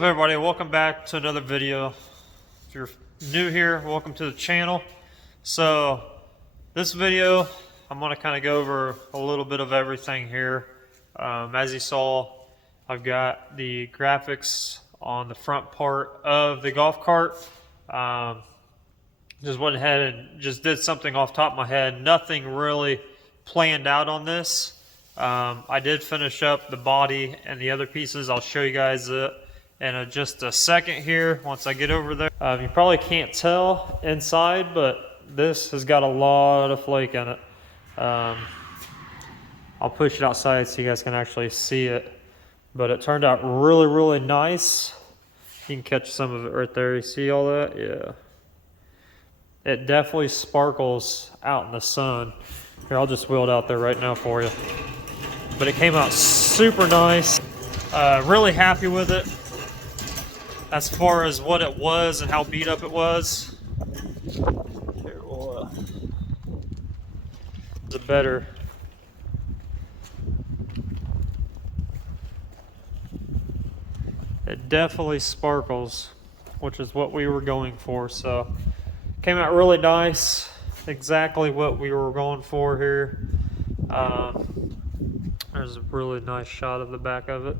Hello everybody, welcome back to another video. If you're new here, welcome to the channel. So this video, I'm going to kind of go over a little bit of everything here. As you saw, I've got the graphics on the front part of the golf cart. Just went ahead and just did something off the top of my head. Nothing really planned out on this. I did finish up the body and the other pieces. I'll show you guys it in just a second here once I get over there. You probably can't tell inside, but this has got a lot of flake in it. I'll push it outside so you guys can actually see it. But it turned out really, really nice. You can catch some of it right there. You see all that? Yeah. It definitely sparkles out in the sun. Here, I'll just wheel it out there right now for you. But it came out super nice. Really happy with it. As far as what it was and how beat up it was. Here, we'll the better. It definitely sparkles, which is what we were going for. So came out really nice. Exactly what we were going for here. There's a really nice shot of the back of it.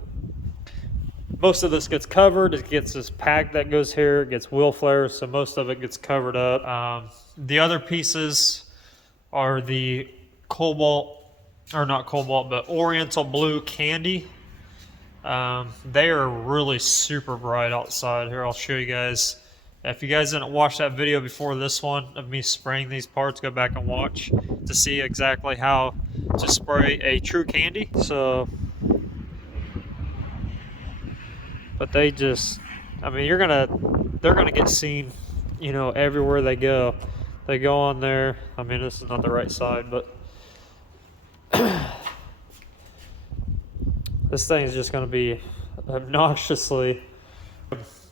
Most of this gets covered. It gets this pack that goes here. It gets wheel flares, so most of it gets covered up. The other pieces are the cobalt, or not cobalt, but oriental blue candy. They are really super bright outside. Here, I'll show you guys. If you guys didn't watch that video before this one of me spraying these parts, go back and watch to see exactly how to spray a true candy. So, but they just, I mean, they're gonna get seen, you know, everywhere they go. They go on there. I mean, this is not the right side, but this thing is just gonna be obnoxiously.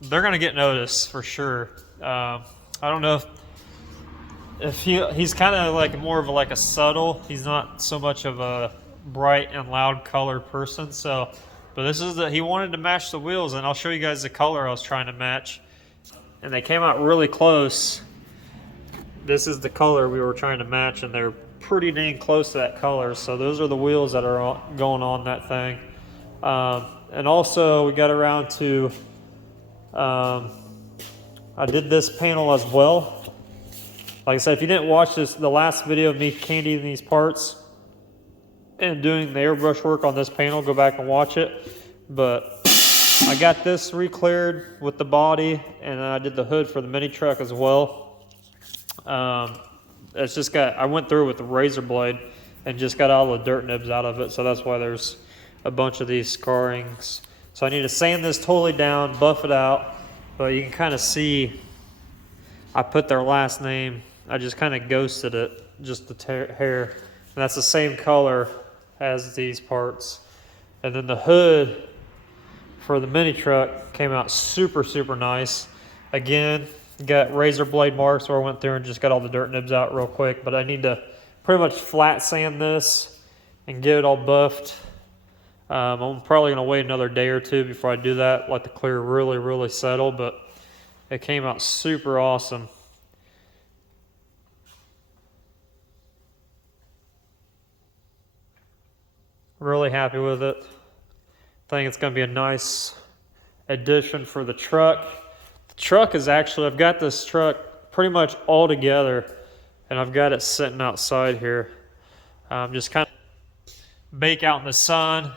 They're gonna get noticed for sure. I don't know if he's kind of like more of like a subtle. He's not so much of a bright and loud colored person. So, but this is he wanted to match the wheels, and I'll show you guys the color I was trying to match. And they came out really close. This is the color we were trying to match, and they're pretty dang close to that color. So those are the wheels that are going on that thing. And also we got around to, I did this panel as well. Like I said, if you didn't watch the last video of me candying these parts and doing the airbrush work on this panel, go back and watch it. But I got this re-cleared with the body, and I did the hood for the mini truck as well. It's just I went through with the razor blade and just got all the dirt nibs out of it. So that's why there's a bunch of these scarrings. So I need to sand this totally down, buff it out. But you can kind of see I put their last name. I just kind of ghosted it, just the hair. And that's the same color as these parts. And then the hood for the mini truck came out super, super nice. Again, got razor blade marks where I went through and just got all the dirt nibs out real quick. But I need to pretty much flat sand this and get it all buffed. I'm probably going to wait another day or two before I do that. Let the clear really, really settle. But it came out super awesome. Really happy with it. Think it's going to be a nice addition for the truck. The truck is actually, I've got this truck pretty much all together, and I've got it sitting outside here. Just kind of bake out in the sun,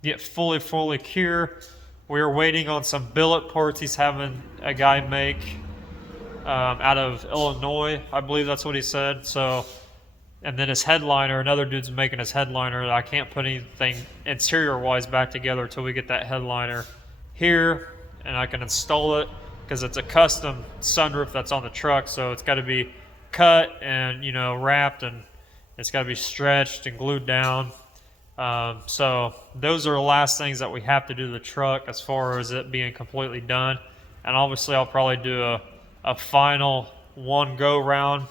get fully cure. We are waiting on some billet parts he's having a guy make out of Illinois. I believe that's what he said. So, and then his headliner, another dude's making his headliner. I can't put anything interior-wise back together until we get that headliner here, and I can install it because it's a custom sunroof that's on the truck. So it's got to be cut and, you know, wrapped, and it's got to be stretched and glued down. So those are the last things that we have to do to the truck as far as it being completely done. And obviously I'll probably do a final one go round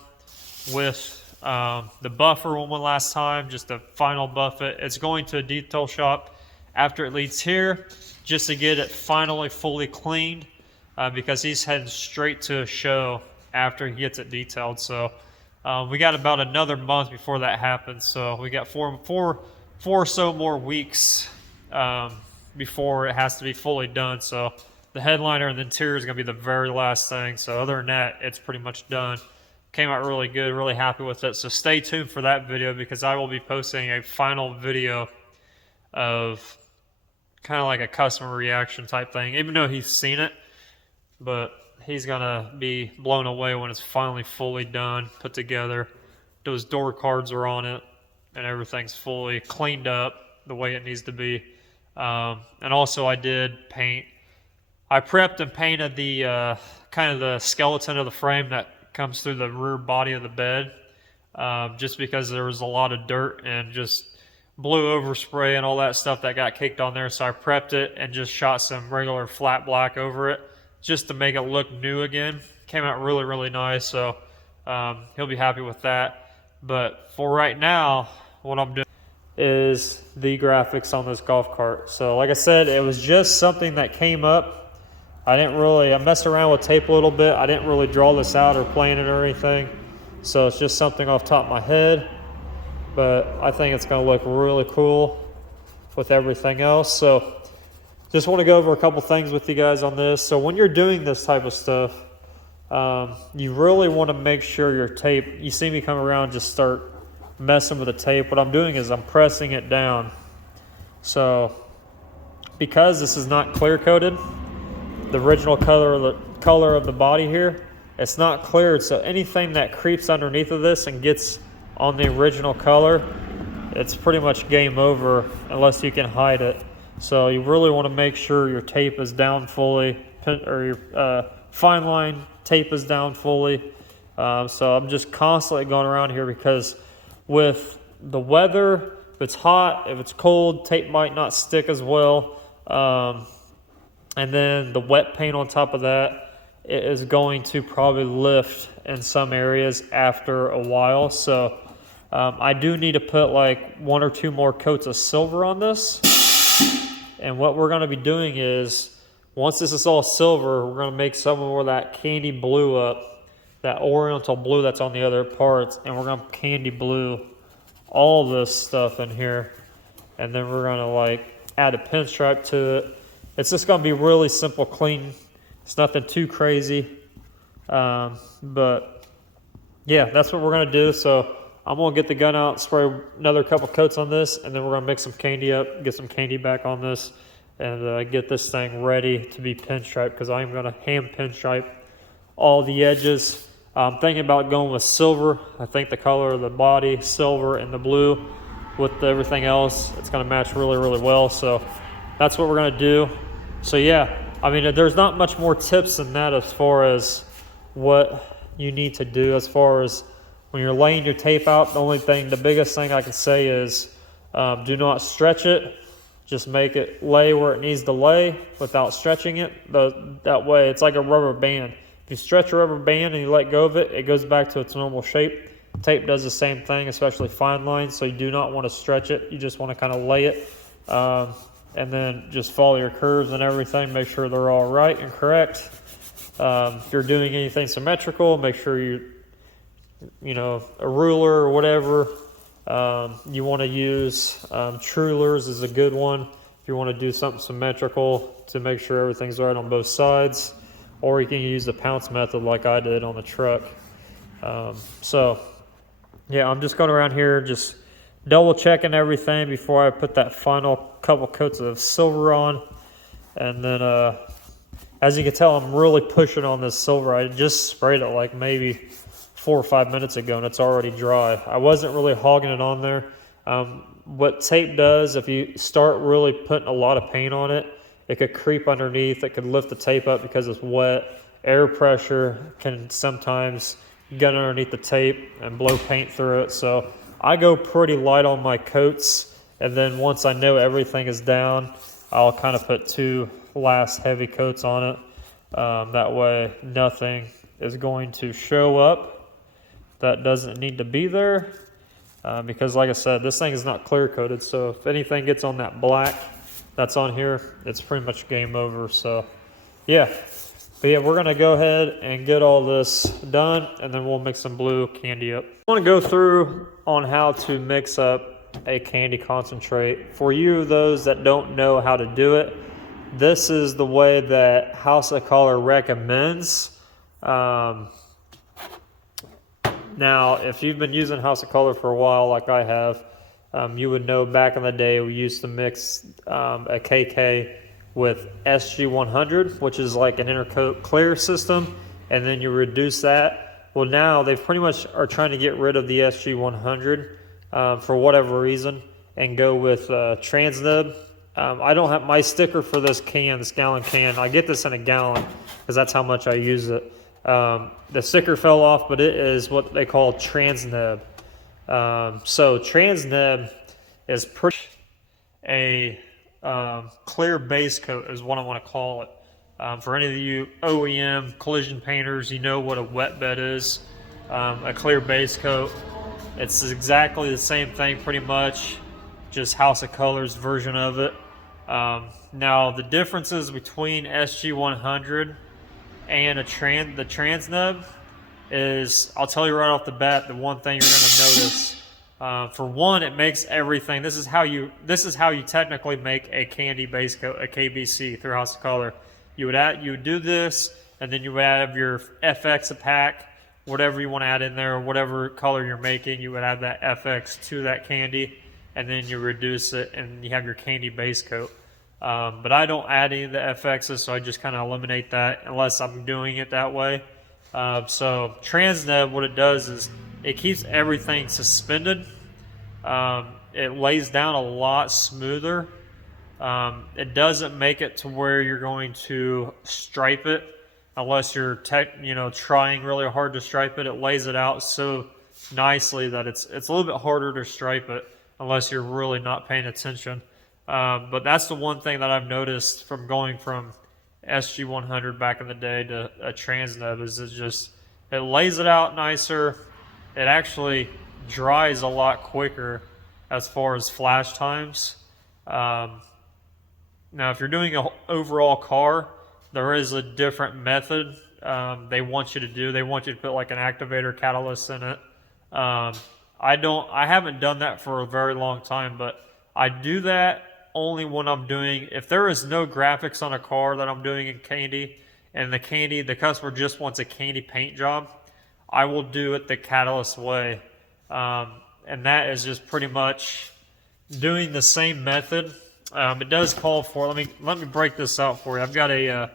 with the buffer one last time, just to final buff it. It's going to a detail shop after it leaves here, just to get it finally fully cleaned, because he's heading straight to a show after he gets it detailed. So we got about another month before that happens. So we got four or so more weeks before it has to be fully done. So the headliner and the interior is going to be the very last thing. So other than that, it's pretty much done. Came out really good, really happy with it. So stay tuned for that video, because I will be posting a final video of kind of like a customer reaction type thing, even though he's seen it, but he's gonna be blown away when it's finally fully done, put together. Those door cards are on it and everything's fully cleaned up the way it needs to be. And also I did paint. I prepped and painted the kind of the skeleton of the frame that comes through the rear body of the bed, just because there was a lot of dirt and just blue overspray and all that stuff that got caked on there. So I prepped it and just shot some regular flat black over it just to make it look new again. Came out really, really nice. So he'll be happy with that. But for right now, what I'm doing is the graphics on this golf cart. So like I said, it was just something that came up. I messed around with tape a little bit. I didn't really draw this out or plan it or anything. So it's just something off the top of my head. But I think it's going to look really cool with everything else. So just want to go over a couple things with you guys on this. So when you're doing this type of stuff, you really want to make sure your tape, you see me come around, just start messing with the tape. What I'm doing is I'm pressing it down. So because this is not clear coated, the original color of the body here, it's not cleared. So anything that creeps underneath of this and gets on the original color, it's pretty much game over unless you can hide it. So you really want to make sure your tape is down fully, or your fine line tape is down fully. So I'm just constantly going around here, because with the weather, if it's hot, if it's cold, tape might not stick as well. And then the wet paint on top of that, it is going to probably lift in some areas after a while. So I do need to put like 1 or 2 more coats of silver on this. And what we're going to be doing is, once this is all silver, we're going to make some more of that candy blue up, that oriental blue that's on the other parts, and we're going to candy blue all this stuff in here. And then we're going to like add a pinstripe to it. It's just going to be really simple, clean. It's nothing too crazy. But yeah, that's what we're going to do. So I'm going to get the gun out, spray another couple coats on this, and then we're going to mix some candy up, get some candy back on this, and get this thing ready to be pinstriped, because I'm going to hand pinstripe all the edges. I'm thinking about going with silver. I think the color of the body, silver, and the blue with everything else, it's going to match really, really well. So that's what we're going to do. So yeah, I mean, there's not much more tips than that as far as what you need to do as far as when you're laying your tape out. The biggest thing I can say is do not stretch it. Just make it lay where it needs to lay without stretching it. That way, it's like a rubber band. If you stretch a rubber band and you let go of it, it goes back to its normal shape. Tape does the same thing, especially fine lines, so you do not want to stretch it. You just want to kind of lay it. And then just follow your curves and everything. Make sure they're all right and correct. If you're doing anything symmetrical, make sure a ruler or whatever you want to use. Trulers is a good one if you want to do something symmetrical to make sure everything's right on both sides. Or you can use the pounce method like I did on the truck. So yeah, I'm just going around here just double checking everything before I put that final couple coats of silver on. And then as you can tell, I'm really pushing on this silver. I just sprayed it like maybe 4 or 5 minutes ago, and it's already dry. I wasn't really hogging it on there. What tape does, if you start really putting a lot of paint on it, it could creep underneath. It could lift the tape up because it's wet. Air pressure can sometimes get underneath the tape and blow paint through it. So I go pretty light on my coats, and then once I know everything is down, I'll kind of put 2 last heavy coats on it. That way nothing is going to show up that doesn't need to be there, because like I said, this thing is not clear coated, so if anything gets on that black, that's on here, it's pretty much game over. So yeah, but yeah, we're gonna go ahead and get all this done, and then we'll mix some blue candy up. I want to go through on how to mix up a candy concentrate. For you, those that don't know how to do it, this is the way that House of Color recommends. Now, if you've been using House of Color for a while, like I have, you would know back in the day we used to mix a KK with SG100, which is like an intercoat clear system, and then you reduce that. Well, now they pretty much are trying to get rid of the SG100 for whatever reason and go with Transnib. I don't have my sticker for this can, this gallon can. I get this in a gallon because that's how much I use it. The sticker fell off, but it is what they call Transnib. So Transnib is pretty a clear base coat is what I want to call it. For any of you OEM collision painters, you know what a wet bed is. A clear base coat. It's exactly the same thing pretty much, just House of Colors version of it. Now the differences between SG100 and the Transnib is, I'll tell you right off the bat, the one thing you're going to notice. For one, it makes everything. This is how you technically make a candy base coat, a KBC through House of Color. You would do this, and then you would add your FX pack, whatever you want to add in there, whatever color you're making. You would add that FX to that candy, and then you reduce it, and you have your candy base coat. But I don't add any of the FXs, so I just kind of eliminate that unless I'm doing it that way. So Transnib, what it does is it keeps everything suspended. It lays down a lot smoother. It doesn't make it to where you're going to stripe it unless you're trying really hard to stripe it. It lays it out so nicely that it's a little bit harder to stripe it unless you're really not paying attention. But that's the one thing that I've noticed from going from SG100 back in the day to a Transnib is it lays it out nicer. It actually dries a lot quicker as far as flash times. Now, if you're doing an overall car, there is a different method they want you to do. They want you to put like an activator catalyst in it. I haven't done that for a very long time, but I do that only when I'm doing, if there is no graphics on a car that I'm doing in candy, and the customer just wants a candy paint job, I will do it the catalyst way. And that is just pretty much doing the same method. It does call for, let me break this out for you. I've got a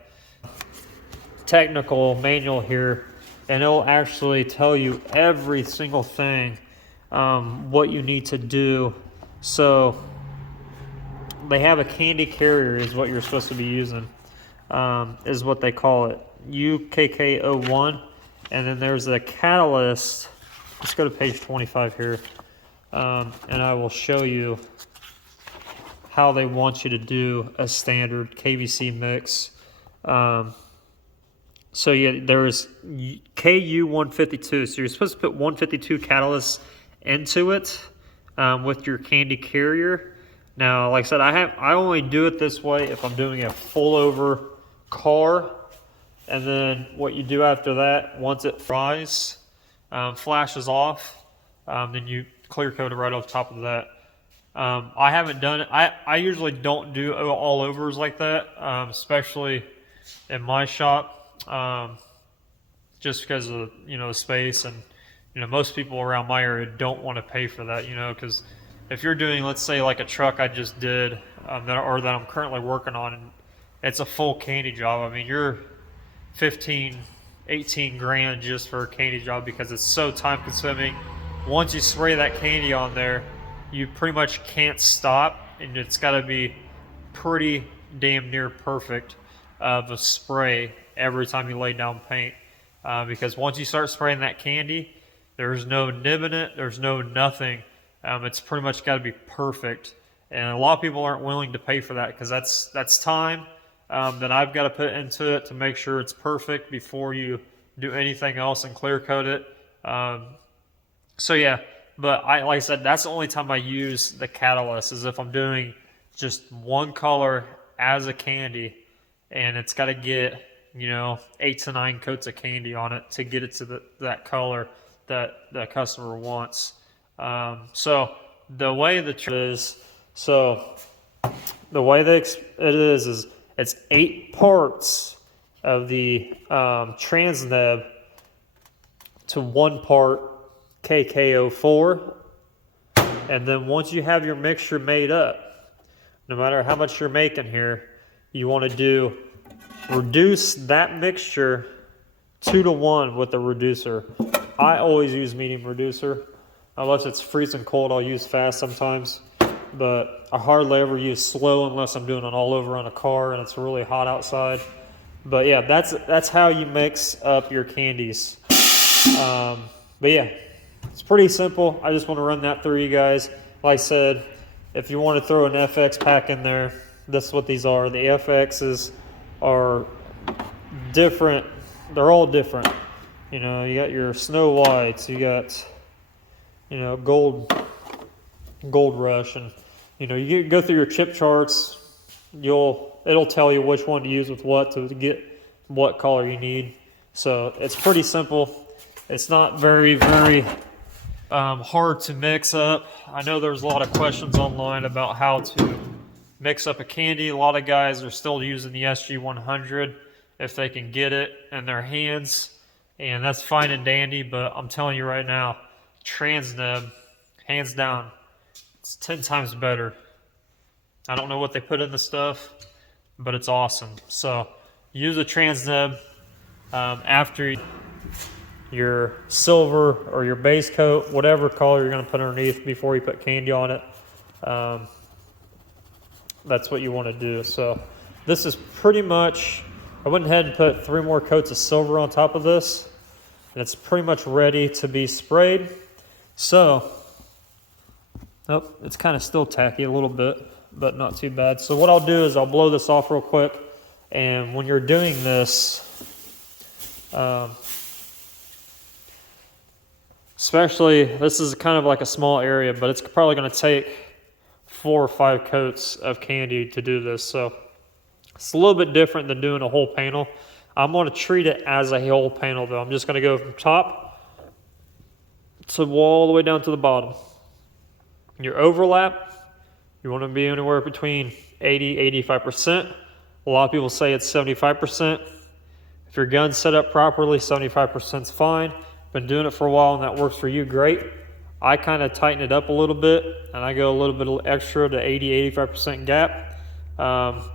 technical manual here, and it'll actually tell you every single thing, what you need to do. So they have a candy carrier is what you're supposed to be using, is what they call it, UKK01. And then there's a catalyst. Let's go to page 25 here, and I will show you how they want you to do a standard KVC mix. So yeah, there is KU152. So you're supposed to put 152 catalyst into it with your candy carrier. Now, like I said, I only do it this way if I'm doing a full over car. And then what you do after that, once it fries, flashes off, then you clear coat it right off the top of that. I haven't done it. I usually don't do all overs like that, especially in my shop, just because of the space, and most people around my area don't want to pay for that, because if you're doing, let's say, like a truck I just did, that I'm currently working on, and it's a full candy job. I mean, you're 15, 18 grand just for a candy job because it's so time consuming. Once you spray that candy on there, you pretty much can't stop, and it's got to be pretty damn near perfect of a spray every time you lay down paint, because once you start spraying that candy, there's no nib in it, there's no nothing. It's pretty much got to be perfect, and a lot of people aren't willing to pay for that because that's time that I've got to put into it to make sure it's perfect before you do anything else and clear coat it. So yeah, but like I said, that's the only time I use the catalyst is if I'm doing just one color as a candy, and it's got to get 8 to 9 coats of candy on it to get it to that color that the customer wants. So the way the is so the way it is it's 8 parts of the transneb to 1 part KKO4, and then once you have your mixture made up, no matter how much you're making here, you want to reduce that mixture 2 to 1 with the reducer. I always use medium reducer. Unless it's freezing cold, I'll use fast sometimes. But I hardly ever use slow unless I'm doing it all over on a car and it's really hot outside. But yeah, that's how you mix up your candies. But yeah, it's pretty simple. I just want to run that through you guys. Like I said, if you want to throw an FX pack in there, this is what these are. The FXs are different. They're all different. You got your Snow Whites, you got, Gold Rush, and you go through your chip charts. It'll tell you which one to use with what to get what color you need. So it's pretty simple. It's not very hard to mix up. I know there's a lot of questions online about how to mix up a candy. A lot of guys are still using the SG100 if they can get it in their hands, and that's fine and dandy, but I'm telling you right now, transneb, hands down, it's 10 times better. I don't know what they put in the stuff, but it's awesome. So use a transneb after your silver or your base coat, whatever color you're going to put underneath before you put candy on it. That's what you want to do. So this is pretty much, I went ahead and put 3 more coats of silver on top of this, and it's pretty much ready to be sprayed. So, it's kind of still tacky a little bit, but not too bad. So what I'll do is I'll blow this off real quick, and when you're doing this, especially, this is kind of like a small area, but it's probably going to take 4 or 5 coats of candy to do this. So it's a little bit different than doing a whole panel. I'm going to treat it as a whole panel though. I'm just going to go from top to all the way down to the bottom. Your overlap, you want to be anywhere between 80-85%. A lot of people say it's 75%. If your gun's set up properly, 75% is fine. Been doing it for a while and that works for you, great. I kind of tighten it up a little bit and I go a little bit extra to 80-85% gap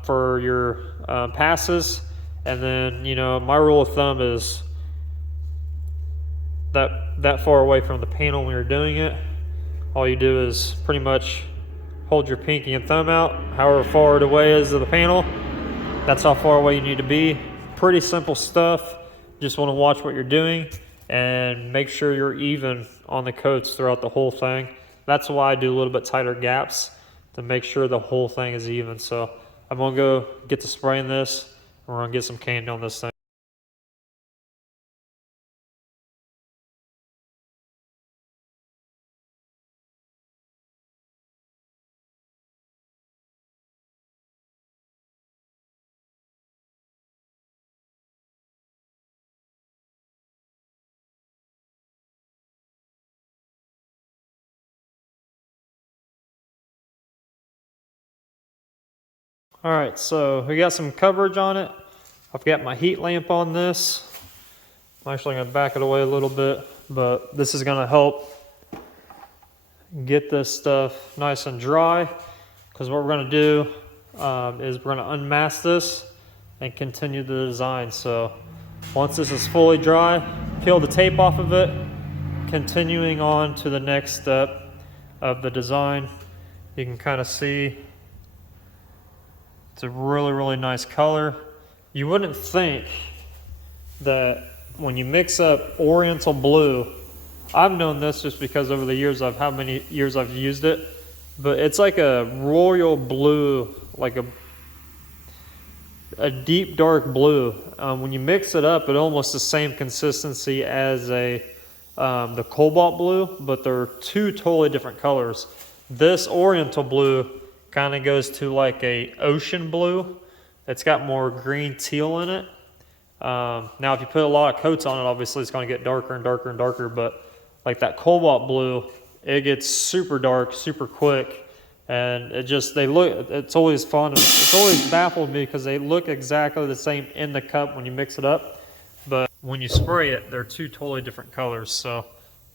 for your passes. And then, my rule of thumb is that far away from the panel when you're doing it, all you do is pretty much hold your pinky and thumb out, however far away is to the panel. That's how far away you need to be. Pretty simple stuff. Just want to watch what you're doing and make sure you're even on the coats throughout the whole thing. That's why I do a little bit tighter gaps to make sure the whole thing is even. So I'm going to go get to spraying this, and we're going to get some candy on this thing. All right, so we got some coverage on it. I've got my heat lamp on this. I'm actually going to back it away a little bit, but this is going to help get this stuff nice and dry, because what we're going to do is we're going to unmask this and continue the design. So once this is fully dry, peel the tape off of it, continuing on to the next step of the design. You can kind of see it's a really nice color. You wouldn't think that when you mix up Oriental blue, I've known this just because over the years how many years I've used it, but it's like a royal blue, like a deep dark blue. When you mix it up, it's almost the same consistency as the cobalt blue, but they're 2 totally different colors. This Oriental blue kind of goes to like a ocean blue. It's got more green teal in it. Now if you put a lot of coats on it, obviously it's going to get darker and darker and darker, but like that cobalt blue, it gets super dark, super quick, and it's always fun. It's always baffled me because they look exactly the same in the cup when you mix it up, but when you spray it, they're two totally different colors. So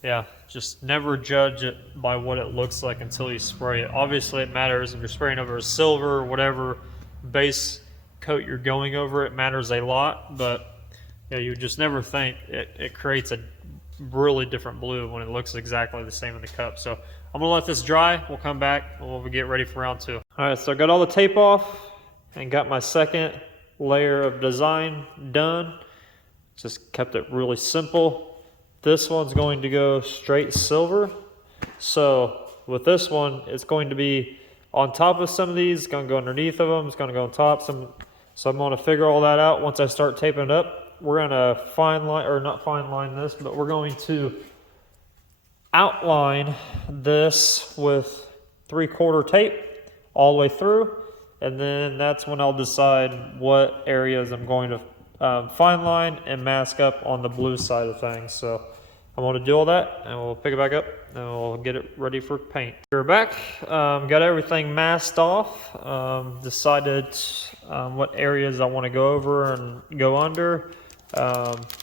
yeah, just never judge it by what it looks like until you spray it. Obviously it matters if you're spraying over a silver or whatever base coat you're going over, it matters a lot, but yeah, you just never think it creates a really different blue when it looks exactly the same in the cup. So I'm gonna let this dry. We'll come back and we'll get ready for round 2. All right, so I got all the tape off and got my second layer of design done. Just kept it really simple. This one's going to go straight silver. So with this one, it's going to be on top of some of these, it's going to go underneath of them, it's going to go on top. So I'm going to figure all that out once I start taping it up. We're going to fine line, or not fine line this, but we're going to outline this with 3/4 tape all the way through. And then that's when I'll decide what areas I'm going to fine line and mask up on the blue side of things. So I'm going to do all that and we'll pick it back up and we'll get it ready for paint. We're back, got everything masked off, decided what areas I want to go over and go under.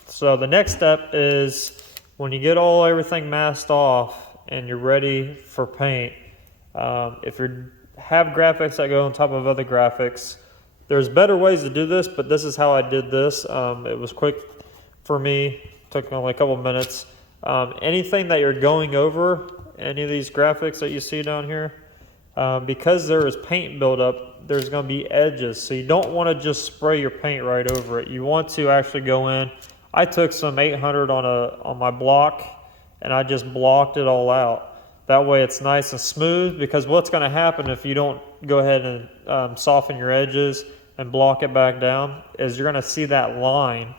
So the next step is when you get everything masked off and you're ready for paint, if you have graphics that go on top of other graphics, there's better ways to do this, but this is how I did this. It was quick for me, took only a couple minutes. Anything that you're going over, any of these graphics that you see down here, because there is paint buildup, there's going to be edges. So you don't want to just spray your paint right over it. You want to actually go in. I took some 800 on my block and I just blocked it all out. That way it's nice and smooth, because what's going to happen if you don't go ahead and soften your edges and block it back down is you're going to see that line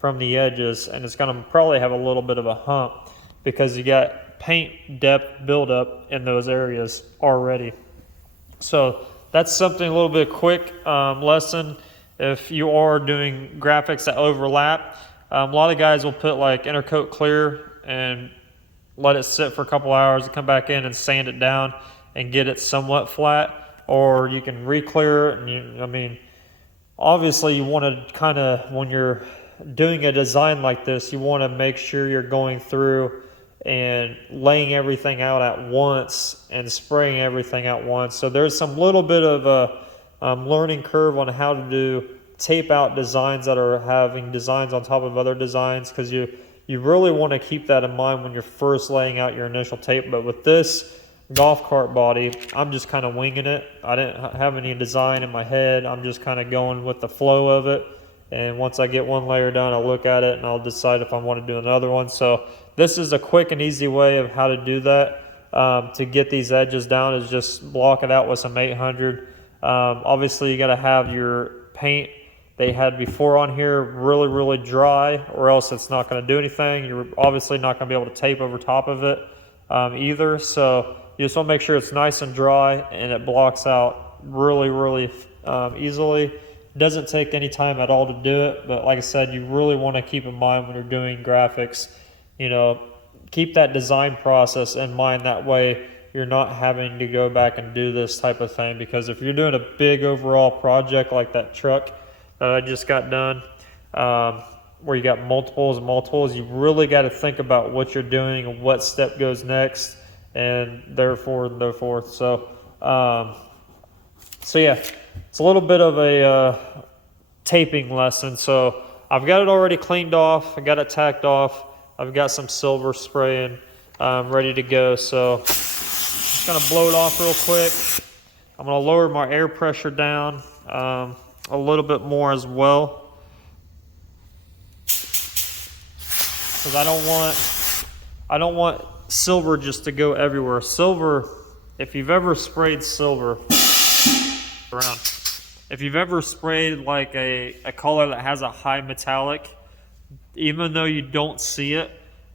from the edges, and it's going to probably have a little bit of a hump because you got paint depth buildup in those areas already. So that's something a little bit quick lesson if you are doing graphics that overlap. A lot of guys will put like intercoat clear and let it sit for a couple hours and come back in and sand it down and get it somewhat flat, or you can re-clear it. And obviously you want to kind of, when you're doing a design like this, you want to make sure you're going through and laying everything out at once and spraying everything at once. So there's some little bit of a learning curve on how to do tape out designs that are having designs on top of other designs, because you really want to keep that in mind when you're first laying out your initial tape. But with this golf cart body, I'm just kind of winging it. I didn't have any design in my head. I'm just kind of going with the flow of it. And once I get one layer done, I'll look at it and I'll decide if I want to do another one. So this is a quick and easy way of how to do that. To get these edges down is just block it out with some 800. Obviously you got to have your paint they had before on here really, really dry, or else it's not going to do anything. You're obviously not going to be able to tape over top of it either. So you just want to make sure it's nice and dry and it blocks out really, really easily. It doesn't take any time at all to do it, but like I said, you really want to keep in mind when you're doing graphics, keep that design process in mind. That way you're not having to go back and do this type of thing, because if you're doing a big overall project like that truck that I just got done, where you got multiples and multiples, you really got to think about what you're doing and what step goes next, and therefore and so forth. So yeah, it's a little bit of a taping lesson. So I've got it already cleaned off, I got it tacked off, I've got some silver spraying ready to go. So just gonna blow it off real quick. I'm gonna lower my air pressure down a little bit more as well, because I don't want silver just to go everywhere. Silver, if you've ever sprayed silver around, if you've ever sprayed like a color that has a high metallic, even though you don't see it,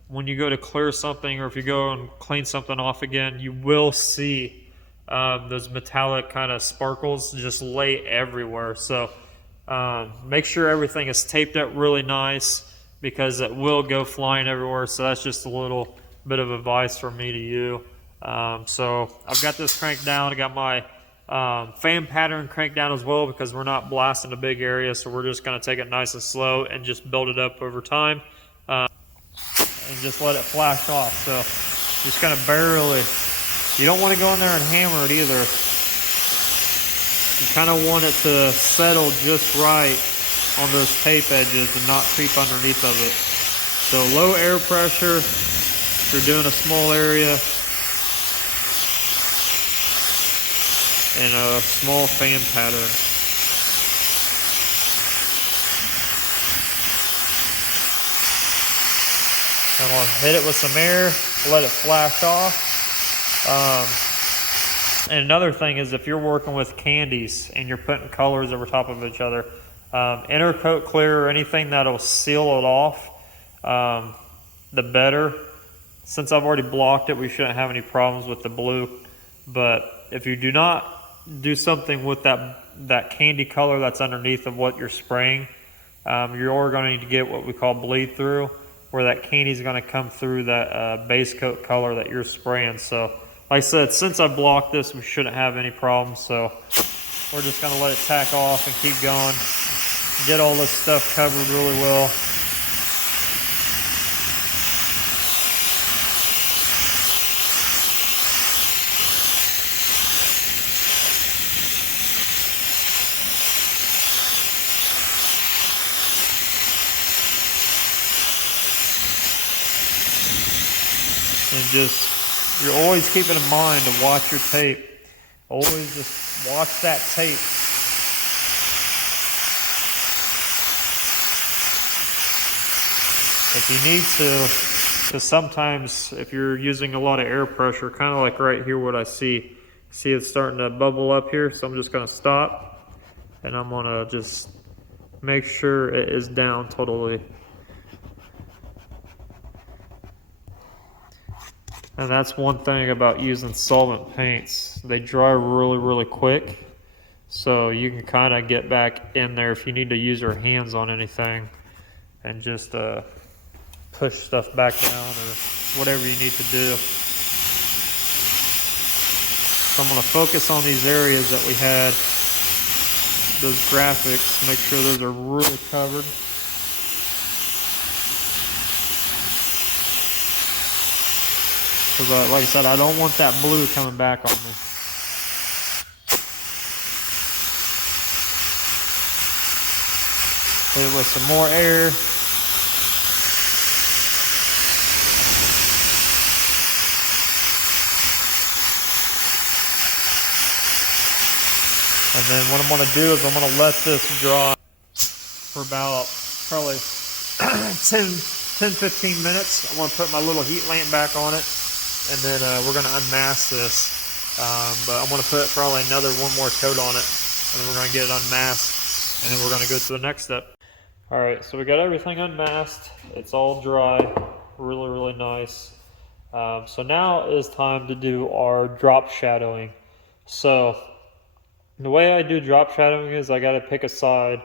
when you go to clear something or if you go and clean something off again, you will see those metallic kind of sparkles just lay everywhere. So make sure everything is taped up really nice, because it will go flying everywhere. So that's just a little bit of advice from me to you. So I've got this cranked down. I got my fan pattern cranked down as well, because we're not blasting a big area. So we're just going to take it nice and slow and just build it up over time, and just let it flash off. So just kind of barely. You don't want to go in there and hammer it either. You kind of want it to settle just right on those tape edges and not creep underneath of it. So low air pressure if you're doing a small area, and a small fan pattern. I'm going to hit it with some air, let it flash off. And another thing is, if you're working with candies and you're putting colors over top of each other, intercoat clear or anything that'll seal it off, the better. Since I've already blocked it, we shouldn't have any problems with the blue. But if you do not do something with that candy color that's underneath of what you're spraying, you're going to need to get what we call bleed through, where that candy is going to come through that base coat color that you're spraying. So like I said, since I blocked this, we shouldn't have any problems. So we're just going to let it tack off and keep going. Get all this stuff covered really well. And just, you're always keeping in mind to watch your tape. Always just watch that tape. If you need to, because sometimes if you're using a lot of air pressure, kind of like right here what I see it's starting to bubble up here, so I'm just going to stop, and I'm going to just make sure it is down totally. And that's one thing about using solvent paints. They dry really, really quick. So you can kind of get back in there if you need to use your hands on anything and just push stuff back down or whatever you need to do. So I'm going to focus on these areas that we had, those graphics, make sure those are really covered. Because like I said, I don't want that blue coming back on me. Hit it with some more air. And then what I'm going to do is I'm going to let this dry for about probably 10-15 minutes. I'm going to put my little heat lamp back on it, and then we're going to unmask this. But I'm going to put probably one more coat on it, and then we're going to get it unmasked, and then we're going to go to the next step. All right, so we got everything unmasked. It's all dry, really, really nice. So now is time to do our drop shadowing. So the way I do drop shadowing is I got to pick a side.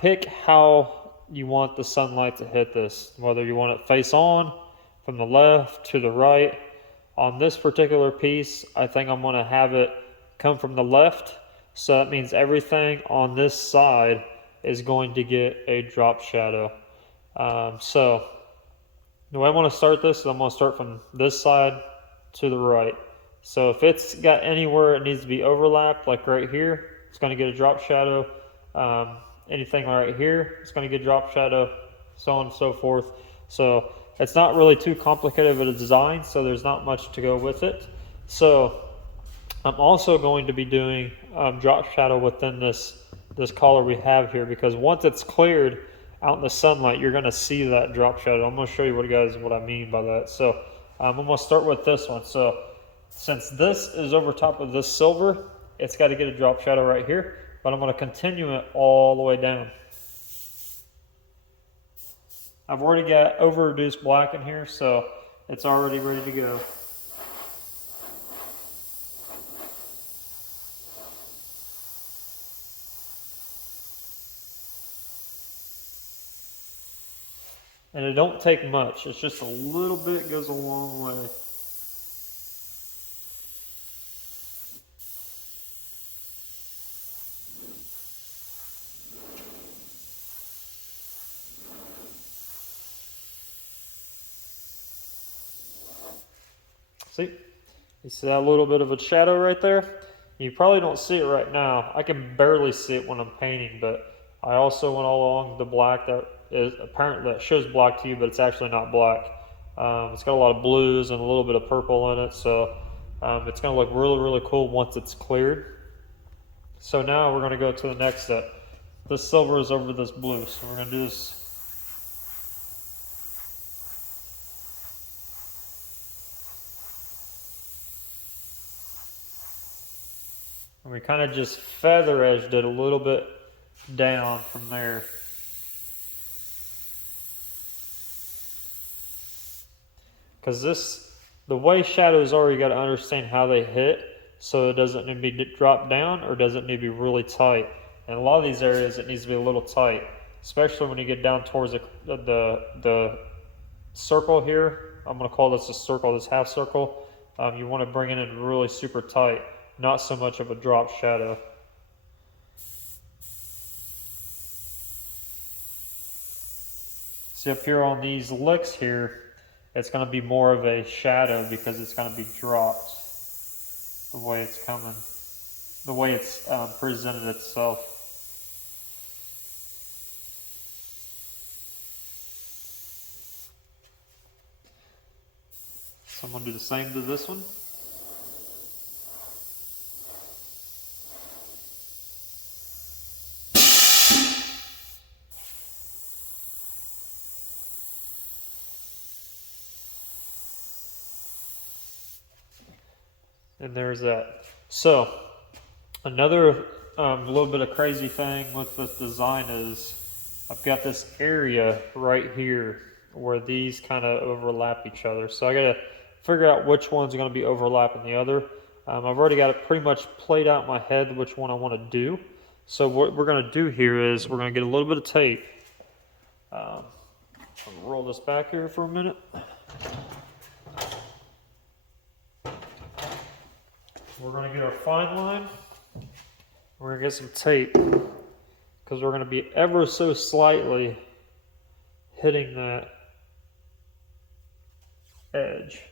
Pick how you want the sunlight to hit this, whether you want it face on, from the left to the right. On this particular piece, I think I'm going to have it come from the left. So that means everything on this side is going to get a drop shadow. So the way I want to start this is I'm going to start from this side to the right. So if it's got anywhere it needs to be overlapped, like right here, it's going to get a drop shadow. Anything right here, it's going to get a drop shadow, so on and so forth. So it's not really too complicated of a design, so there's not much to go with it. So I'm also going to be doing drop shadow within this color we have here, because once it's cleared out in the sunlight, you're going to see that drop shadow. I'm going to show you what I mean by that. So I'm going to start with this one. So since this is over top of this silver, it's got to get a drop shadow right here, but I'm going to continue it all the way down. I've already got over reduced black in here, so it's already ready to go. And it don't take much. It's just a little bit goes a long way. See? You see that little bit of a shadow right there? You probably don't see it right now. I can barely see it when I'm painting, but I also went along the black that is apparent that shows black to you, but it's actually not black. It's got a lot of blues and a little bit of purple in it, so it's going to look really, really cool once it's cleared. So now we're going to go to the next step. This silver is over this blue, so we're going to do this. And we kind of just feather edged it a little bit down from there. Because the way shadows are, you got to understand how they hit, so it doesn't need to be dropped down or doesn't need to be really tight. And a lot of these areas, it needs to be a little tight, especially when you get down towards the circle here. I'm going to call this a circle, this half circle. You want to bring it in really super tight, not so much of a drop shadow. See up here on these licks here, it's going to be more of a shadow because it's going to be dropped the way it's coming, the way it's presented itself. So I'm going to do the same to this one. And there's that. So another little bit of crazy thing with this design is I've got this area right here where these kind of overlap each other. So I got to figure out which one's going to be overlapping the other. I've already got it pretty much played out in my head which one I want to do. So what we're going to do here is we're going to get a little bit of tape. I'm going to roll this back here for a minute. We're going to get our fine line. We're going to get some tape because we're going to be ever so slightly hitting that edge.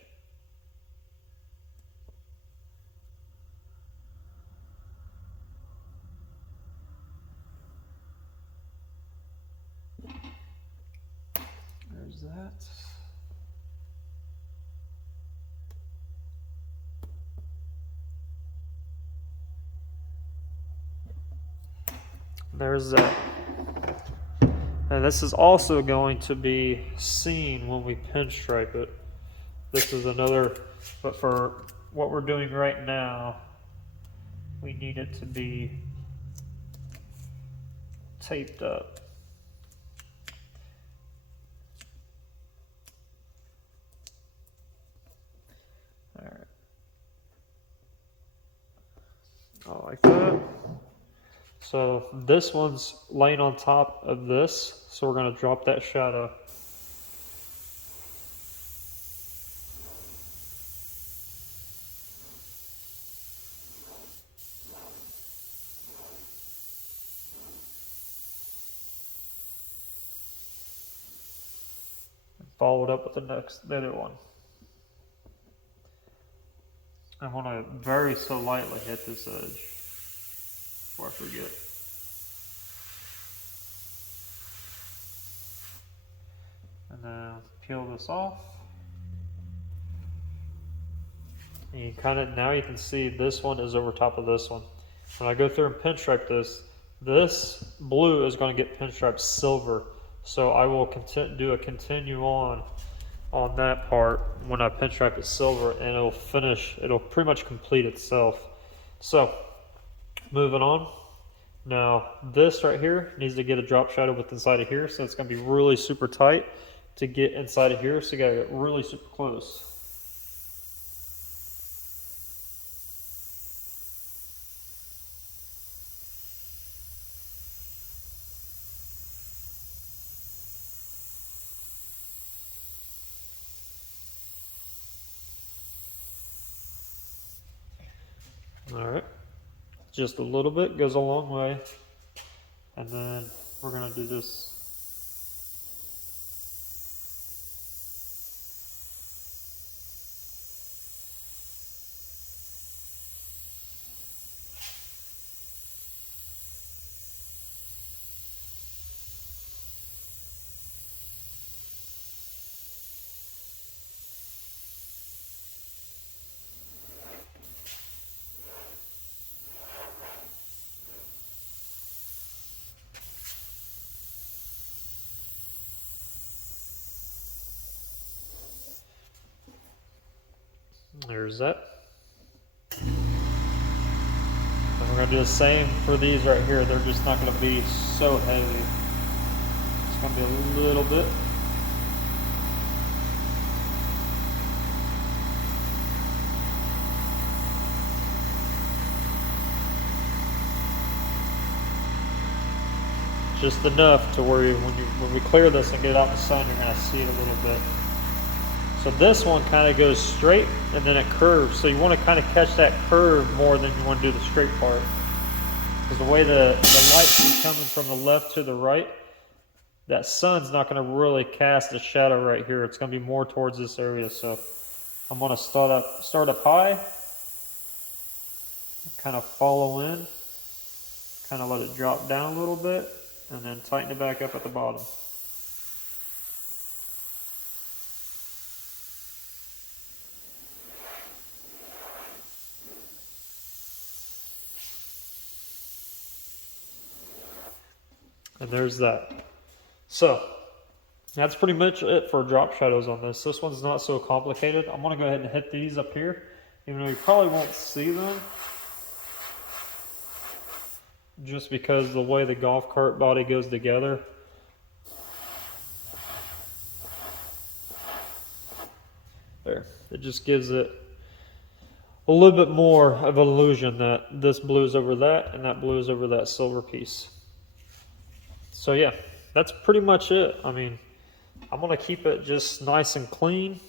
There's that. There's that. And this is also going to be seen when we pinstripe it. This is another, but for what we're doing right now, we need it to be taped up. All right. I like that. So this one's laying on top of this, so we're going to drop that shadow. And follow it up with the other one. I want to very so lightly hit this edge before I forget. And then peel this off. And you now you can see this one is over top of this one. When I go through and pinstripe this blue is going to get pinstriped silver. So I will do a continue on that part when I pinstripe it silver, and it'll pretty much complete itself. So moving on. Now this right here needs to get a drop shadow with inside of here, so it's going to be really super tight to get inside of here, so you got to get really super close. All right, just a little bit goes a long way. And then we're gonna do this. There's that. And we're gonna do the same for these right here. They're just not gonna be so heavy. It's gonna be a little bit. Just enough to where when we clear this and get it out in the sun, you're gonna see it a little bit. So this one kind of goes straight and then it curves. So you want to kind of catch that curve more than you want to do the straight part. Because the way the light is coming from the left to the right, that sun's not going to really cast a shadow right here. It's going to be more towards this area. So I'm going to start up high, kind of follow in, kind of let it drop down a little bit, and then tighten it back up at the bottom. And there's that. So that's pretty much it for drop shadows on this. This one's not so complicated. I'm gonna go ahead and hit these up here, even though you probably won't see them, just because the way the golf cart body goes together. There, it just gives it a little bit more of an illusion that this blue is over that and that blue is over that silver piece. So yeah, that's pretty much it. I mean, I'm gonna keep it just nice and clean,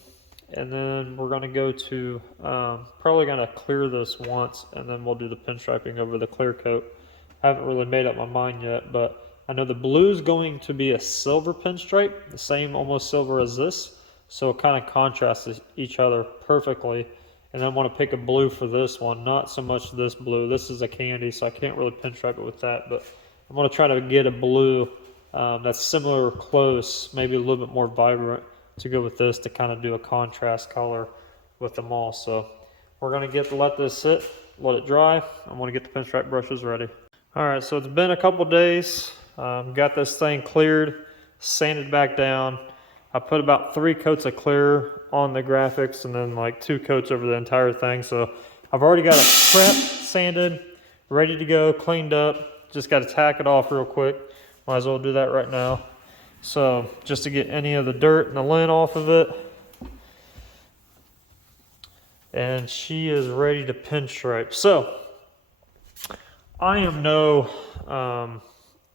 and then we're gonna go to, probably gonna clear this once, and then we'll do the pinstriping over the clear coat. I haven't really made up my mind yet, but I know the blue's going to be a silver pinstripe, the same almost silver as this, so it kind of contrasts each other perfectly. And then I want to pick a blue for this one, not so much this blue. This is a candy, so I can't really pinstripe it with that, but I'm going to try to get a blue that's similar or close, maybe a little bit more vibrant to go with this to kind of do a contrast color with them all. So we're going to let this sit, let it dry. I want to get the pinstripe brushes ready. All right, so it's been a couple days. Got this thing cleared, sanded back down. I put about 3 coats of clear on the graphics and then like 2 coats over the entire thing. So I've already got it prepped, sanded, ready to go, cleaned up. Just got to tack it off real quick. Might as well do that right now. So just to get any of the dirt and the lint off of it. And she is ready to pinstripe. So I am no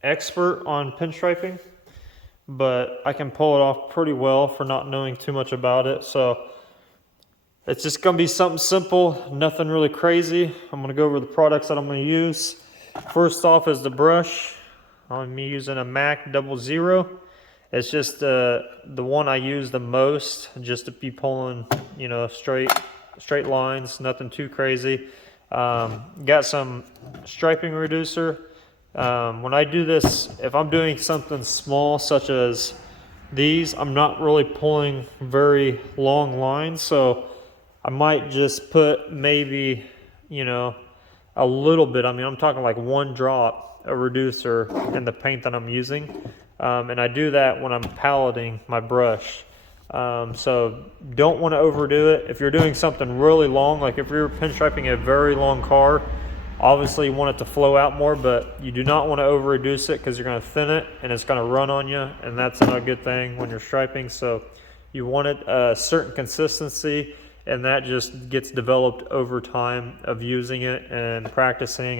expert on pinstriping, but I can pull it off pretty well for not knowing too much about it. So it's just going to be something simple, nothing really crazy. I'm going to go over the products that I'm going to use. First off is the brush. I'm using a MAC 00. It's just the one I use the most, just to be pulling, you know, straight lines, nothing too crazy. Got some striping reducer. When I do this, if I'm doing something small such as these, I'm not really pulling very long lines, so I might just put maybe, you know, a little bit. I mean, I'm talking like 1 drop of reducer in the paint that I'm using, and I do that when I'm paleting my brush. So don't want to overdo it. If you're doing something really long, like if you're pinstriping a very long car, obviously you want it to flow out more, but you do not want to over reduce it because you're going to thin it and it's going to run on you, and that's not a good thing when you're striping. So you want it a certain consistency, and that just gets developed over time of using it and practicing.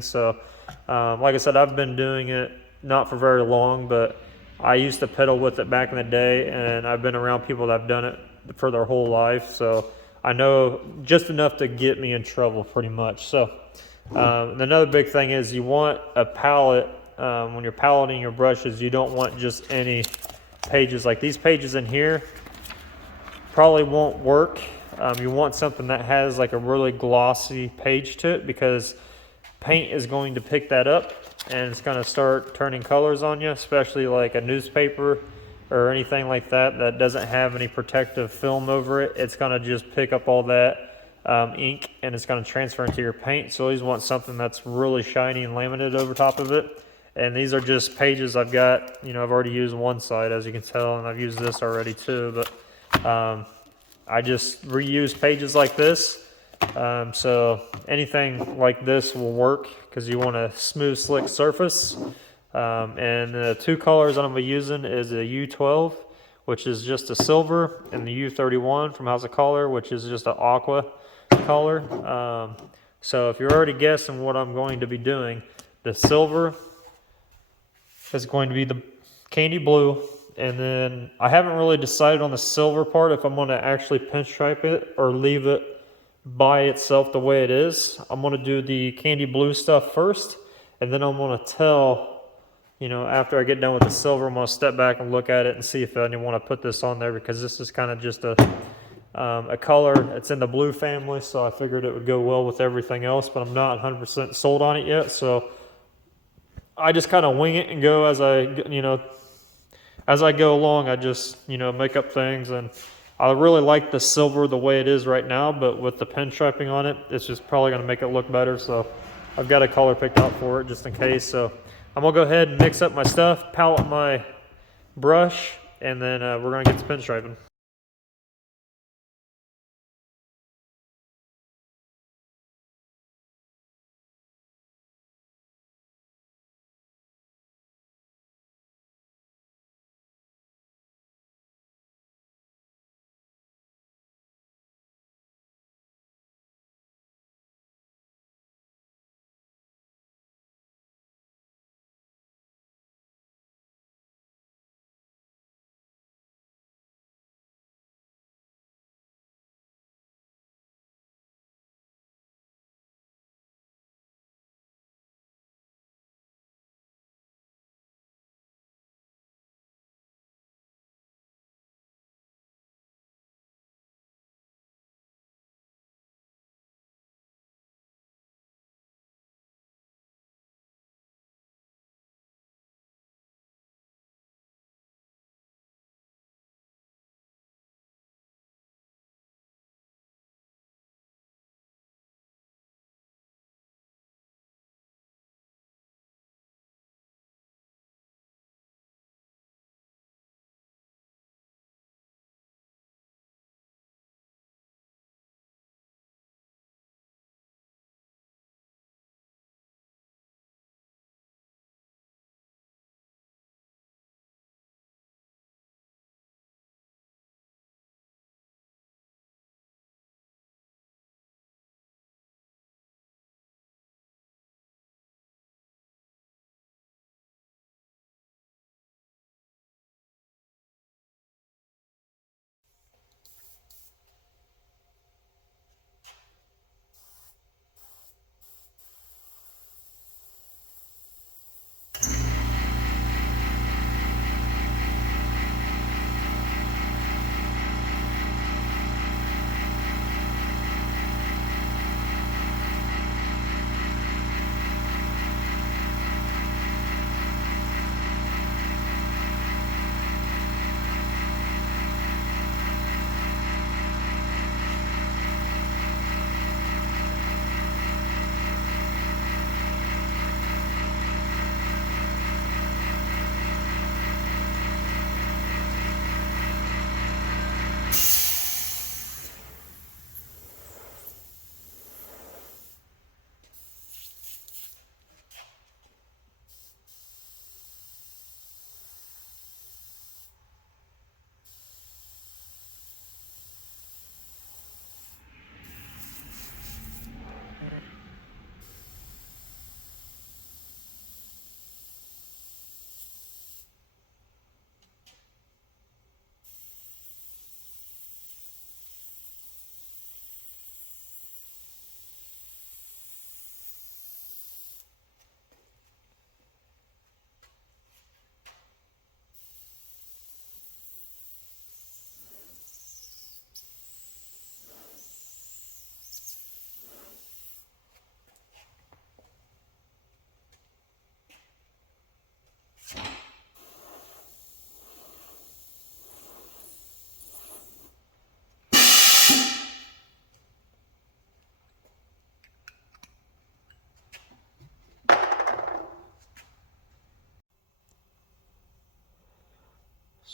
So like I said, I've been doing it not for very long, but I used to pedal with it back in the day, and I've been around people that have done it for their whole life, so I know just enough to get me in trouble pretty much. So another big thing is you want a palette. When you're paletting your brushes, you don't want just any pages. Like these pages in here probably won't work. You want something that has like a really glossy page to it, because paint is going to pick that up and it's going to start turning colors on you, especially like a newspaper or anything like that that doesn't have any protective film over it. It's going to just pick up all that ink and it's going to transfer into your paint. So always want something that's really shiny and laminated over top of it. And these are just pages I've got. I've already used one side, as you can tell, and I've used this already too, but I just reuse pages like this. So anything like this will work because you want a smooth, slick surface. And the two colors that I'm going to be using is a U12, which is just a silver, and the U31 from House of Color, which is just an aqua color. So if you're already guessing what I'm going to be doing, the silver is going to be the candy blue, and then I haven't really decided on the silver part if I'm going to actually pinstripe it or leave it by itself the way it is. I'm going to do the candy blue stuff first, and then I'm going to tell, after I get done with the silver, I'm going to step back and look at it and see if I want to put this on there, because this is kind of just a color. It's in the blue family, so I figured it would go well with everything else, but I'm not 100% sold on it yet, so I just kind of wing it and go as I go along. I just, make up things, and I really like the silver the way it is right now, but with the pinstriping on it, it's just probably going to make it look better. So I've got a color picked out for it just in case. So I'm going to go ahead and mix up my stuff, palette my brush, and then we're going to get to pinstriping.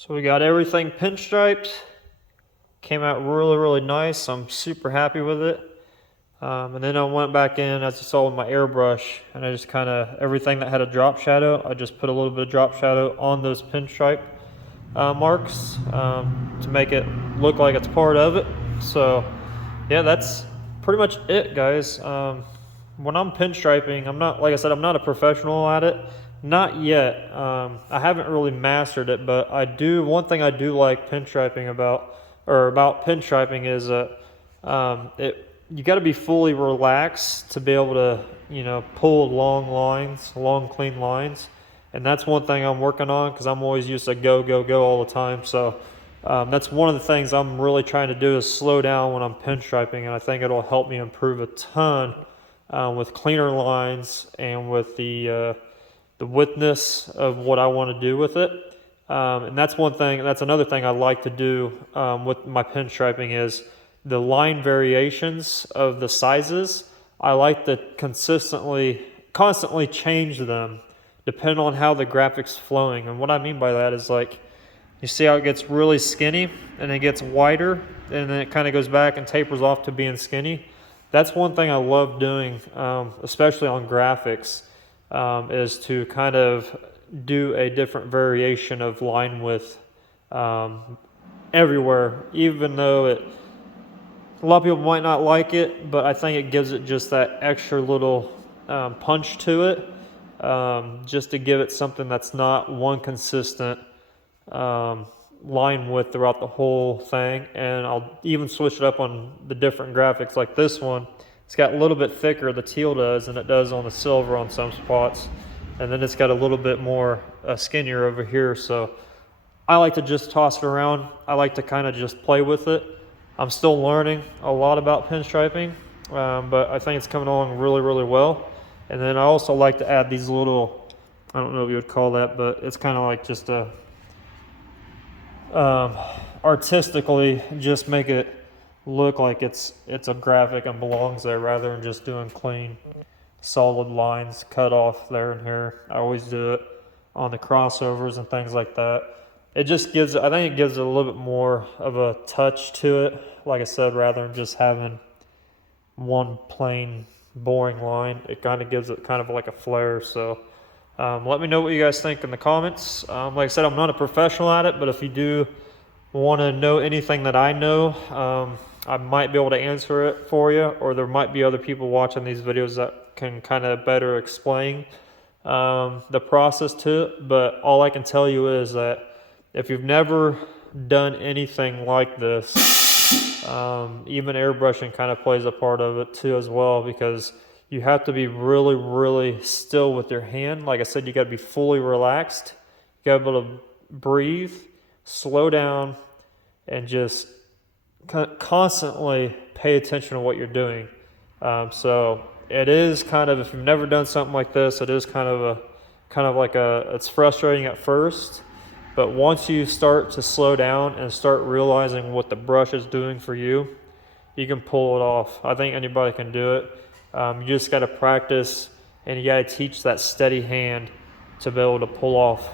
So we got everything pinstriped. Came out really, really nice. I'm super happy with it. And then I went back in, as you saw, with my airbrush, and I just kind of, everything that had a drop shadow, I just put a little bit of drop shadow on those pinstripe marks to make it look like it's part of it. So yeah, that's pretty much it, guys. When I'm pinstriping, I'm not, like I said, I'm not a professional at it. Not yet. I haven't really mastered it, but I do, one thing I do like pinstriping about, or about pinstriping, is that you got to be fully relaxed to be able to, you know, pull long lines, long clean lines. And that's one thing I'm working on, because I'm always used to go, go, go all the time. So that's one of the things I'm really trying to do, is slow down when I'm pinstriping, and I think it'll help me improve a ton with cleaner lines and with the widthness of what I want to do with it. And that's one thing, that's another thing I like to do with my pinstriping, is the line variations of the sizes. I like to constantly change them depending on how the graphic's flowing. And what I mean by that is, like, you see how it gets really skinny and it gets wider, and then it kind of goes back and tapers off to being skinny. That's one thing I love doing, especially on graphics, is to kind of do a different variation of line width everywhere, even though a lot of people might not like it, but I think it gives it just that extra little punch to it, just to give it something that's not one consistent line width throughout the whole thing. And I'll even switch it up on the different graphics, like this one. It's got a little bit thicker, the teal does, than it does on the silver on some spots. And then it's got a little bit more skinnier over here. So I like to just toss it around. I like to kind of just play with it. I'm still learning a lot about pinstriping, but I think it's coming along really, really well. And then I also like to add these little, I don't know what you would call that, but it's kind of like just a, artistically just make it look like it's a graphic and belongs there, rather than just doing clean, solid lines cut off there and here. I always do it on the crossovers and things like that. It just gives, I think it gives it a little bit more of a touch to it, like I said, rather than just having one plain boring line. It kind of gives it kind of like a flair. So let me know what you guys think in the comments. Like I said, I'm not a professional at it, but if you do want to know anything that I know, I might be able to answer it for you, or there might be other people watching these videos that can kind of better explain the process to it. But all I can tell you is that if you've never done anything like this, even airbrushing kind of plays a part of it too as well, because you have to be really, really still with your hand. Like I said, you got to be fully relaxed. You got to be able to breathe, slow down, and just constantly pay attention to what you're doing. So it is kind of, if you've never done something like this, it is kind of like it's frustrating at first. But once you start to slow down and start realizing what the brush is doing for you, you can pull it off. I think anybody can do it. You just got to practice, and you got to teach that steady hand to be able to pull off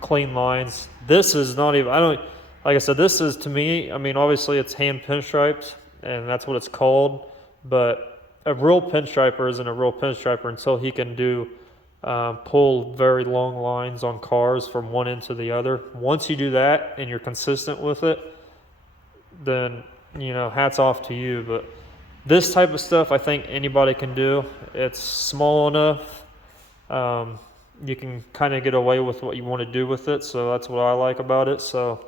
clean lines. This is not even, like I said, this is, to me, I mean, obviously it's hand pinstriped, and that's what it's called, but a real pinstriper isn't a real pinstriper until he can pull very long lines on cars from one end to the other. Once you do that and you're consistent with it, then, you know, hats off to you. But this type of stuff, I think anybody can do. It's small enough. You can kind of get away with what you want to do with it. So that's what I like about it. So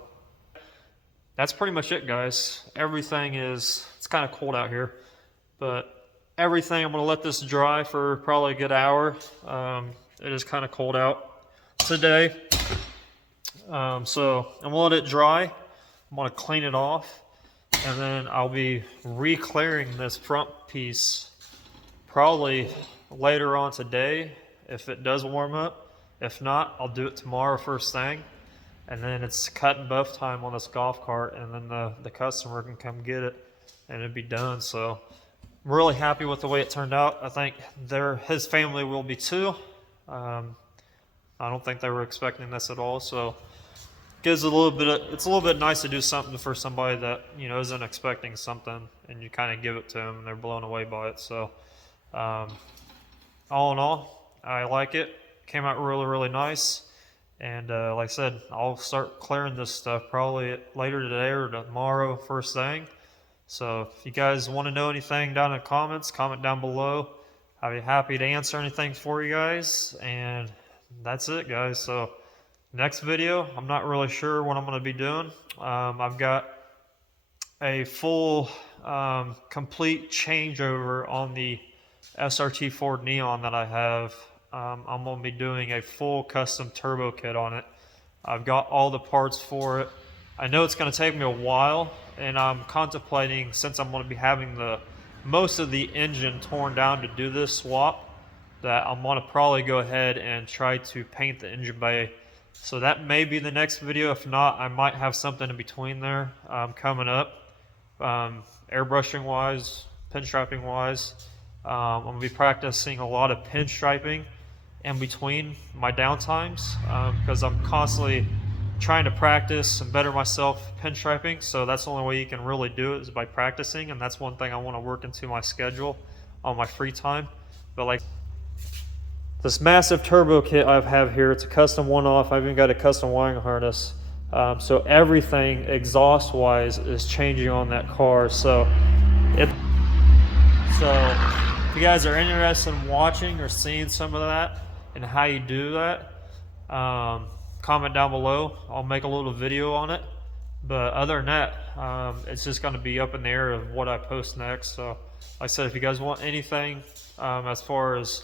that's pretty much it, guys. Everything is, it's kind of cold out here, but everything, I'm going to let this dry for probably a good hour. It is kind of cold out today. So I'm going to let it dry. I'm going to clean it off, and then I'll be re-clearing this front piece probably later on today if it does warm up. If not, I'll do it tomorrow first thing. And then it's cut and buff time on this golf cart, and then the customer can come get it and it'd be done. So I'm really happy with the way it turned out. I think his family will be too. I don't think they were expecting this at all. So gives a little bit of, it's a little bit nice to do something for somebody that, you know, isn't expecting something, and you kind of give it to them and they're blown away by it. So all in all, I like it. Came out really, really nice. And like I said, I'll start clearing this stuff probably later today or tomorrow first thing. So if you guys want to know anything down in the comments, comment down below. I'll be happy to answer anything for you guys. And that's it, guys. So next video, I'm not really sure what I'm going to be doing. I've got a full complete changeover on the SRT Ford Neon that I have. I'm going to be doing a full custom turbo kit on it. I've got all the parts for it. I know it's going to take me a while, and I'm contemplating, since I'm going to be having most of the engine torn down to do this swap, that I'm going to probably go ahead and try to paint the engine bay. So that may be the next video. If not, I might have something in between there coming up, airbrushing wise, pinstriping wise. I'm going to be practicing a lot of pinstriping in between my downtimes because I'm constantly trying to practice and better myself pinstriping. So that's the only way you can really do it, is by practicing, and that's one thing I want to work into my schedule on my free time. But like this massive turbo kit I have here, it's a custom one-off. I've even got a custom wiring harness. So everything exhaust wise is changing on that car. So if you guys are interested in watching or seeing some of that and how you do that, comment down below. I'll make a little video on it. But other than that, it's just going to be up in the air of what I post next. So like I said, if you guys want anything as far as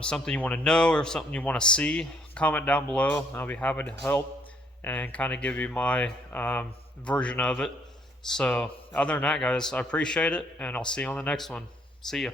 something you want to know or something you want to see, comment down below. I'll be happy to help and kind of give you my version of it. So other than that, guys, I appreciate it, and I'll see you on the next one. See ya.